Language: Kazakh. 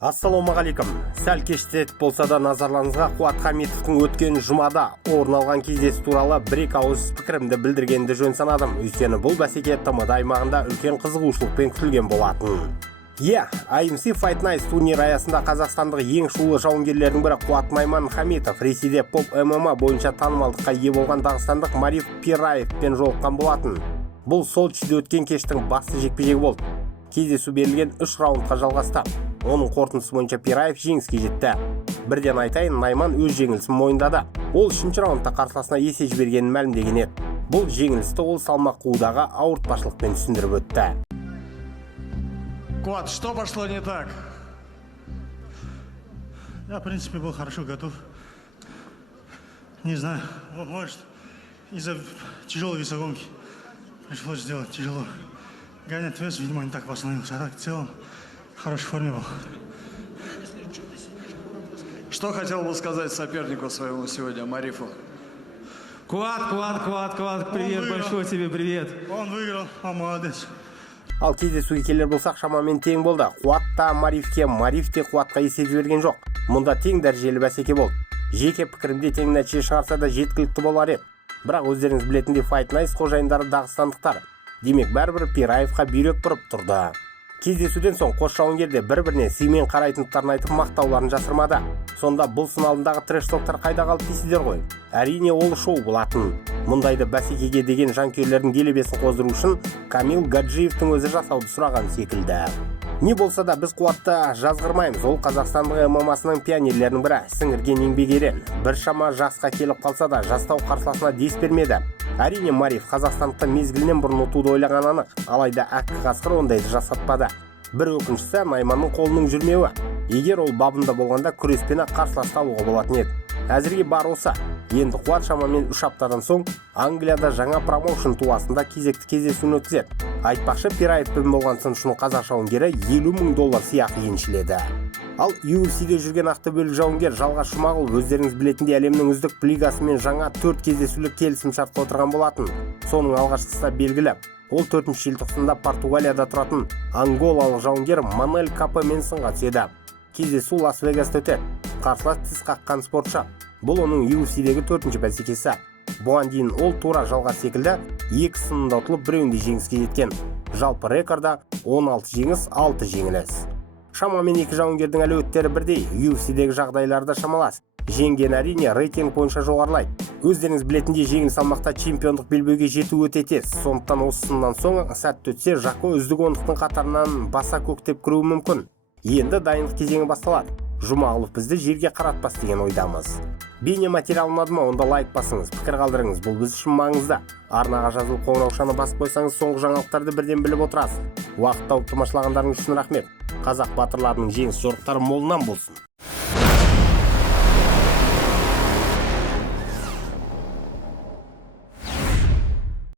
Ассалаумағалейкум. Сәл кештетіп болса да назарларыңызға Қуат Хамитовтың өткен жұмада орын алған кездесу туралы бір-екі ауыз пікірімді білдіргенді жөн санадым. Өйткені бұл бәсеке ТМД аймағында үлкен қызығушылықпен күтілген болатын. IMC Fight Night турнирі аясында қазақстандық ең шулы жауынгерлердің бірі Қуат Найман Хамитов ресейде поп ММА бойынша танымалдыққа ие болған дағыстандық Мариф Пираевпен жолыққан болатын. Бұл Сочиде өткен кештің басты жекпе-жегі болды. Кездесу берілген 3 раундқа жалғасты. Оның қорытындысы бойынша Пираев жеңіске жетті. Бірден айтайын, Найман өз жеңілісін мойындады. Ол 3-ші раундта қарсыласына есе жібергенін мәлімдеген еді. Бұл жеңілісті ол салмақ қуудағы ауыртпашылықпен түсіндіріп өтті. Куат, что пошло не так? Я, в принципе, был хорошо готов. Не знаю, может, из-за тяжелой весогонки пришлось сделать тяжело. Гонять вес, видимо, не так восстановился. А так, в целом, в хорошей форме был. Что хотел бы сказать сопернику своему сегодня, Марифу? Куат, привет, большой тебе привет. Он выиграл, он молодец. Ал кездесуге келер болсақ, шамамен тең болды. Қуат та Марифке, Мариф те Қуатқа есе жіберген жоқ. Мұнда тең дәрежелі бәсеке болды. Жеке пікірімде тең нәтиже шығарса да жеткілікті болар еді. Бірақ өздеріңіз білетіндей Fight Night қожайындары дағыстандықтар. Демек бәрібір Пираевқа бүйрек бұрып тұрды. Кездесуден соң қос жауынгерде бір-біріне сыймен қарайтындықтарын айтып мақтауларын жасырмады. Сонда бұл сын алдындағы треш-токтар қайда қалып дейсіздер ғой? Әрине ол шоу болатын. Мұндайды бәсекеге деген жанкүйерлердің делебесін қоздыру үшін Камил Гаджиевтің өзі жасауды сұраған секілді. Не болса да біз Қуатты жазғырмаймыз. Ол қазақстандық ММА-сының пионерлерінің бірі, сіңірген еңбек ерен. Біршама жасқа келіп қалса да жастау қарсыласына дес бермеді. Әрине Мариф қазақстандықты мезгілінен бұрын ұтуды ойлаған анық, алайда әккі қасқыр ондайды жасатпады. Бір өкініштісі Найманның қолының жүрмеуі. Егер ол бабында болғанда күреспен қарсылас табуға болатын еді. Әзірге бар осы. Енді Қуат шамамен 3 аптадан соң Англияда жаңа промоушн туасында кезекті кездесуін өткізеді. Айтпақшы, Пираевпен болған сыншының қазақ жауынгері $50,000 сыйақы еншіледі. Ал UFC-де жүрген ақтөбелік жауынгер Жалғас Жұмағұл өздеріңіз білетіндей әлемнің үздік лигасымен жаңа 4 кездесулік келісім-шартқа отырған болатын. Соның алғашқысы белгілі. Ол 4 желтоқсанда Португалияда тұратын анголалық жауынгер Мануэль Капемен сынға түседі. Кездесу Лас-Вегаста өтеді. Қарсылас тіс қаққан спортшы. Бұл оның UFC-дегі 4-ші бәсекесі. Бұған дейін ол тура Жалғас секілді 2 сынында ұтылып, біреуінде жеңіске жеткен. Жалпы рекорды 16 жеңіс, 6 жеңіліс. Шамамен екі жауынгердің әлеуеттері бірдей. UFC-дегі жағдайларда шамалас. Жеңген әрине рейтинг бойынша жоғарылайды. Өздеріңіз білетіндей жеңіл салмақта чемпиондық белбеуге жету өте тез. Сондықтан осы сыннан соң сәтті өтсе, Жако үздік ондықтың қатарынан баса көктеп кіруі мүмкін. Енді дайындық кезеңі басталады. Жұмағұлов бізді жерге қаратпас деген ойдамыз. Бейне материал ұнады ма, онда лайк басыңыз, пікір қалдырыңыз, бұл біз үшін маңызды. Арнаға жазылып қоңыраушаны басып қойсаңыз, соңғы жаңалықтарды бірден біліп отырасыз. Уақыт тауып тамашалағандарыңыз үшін рахмет. Қазақ батырларының жеңіс жорықтары молынан болсын.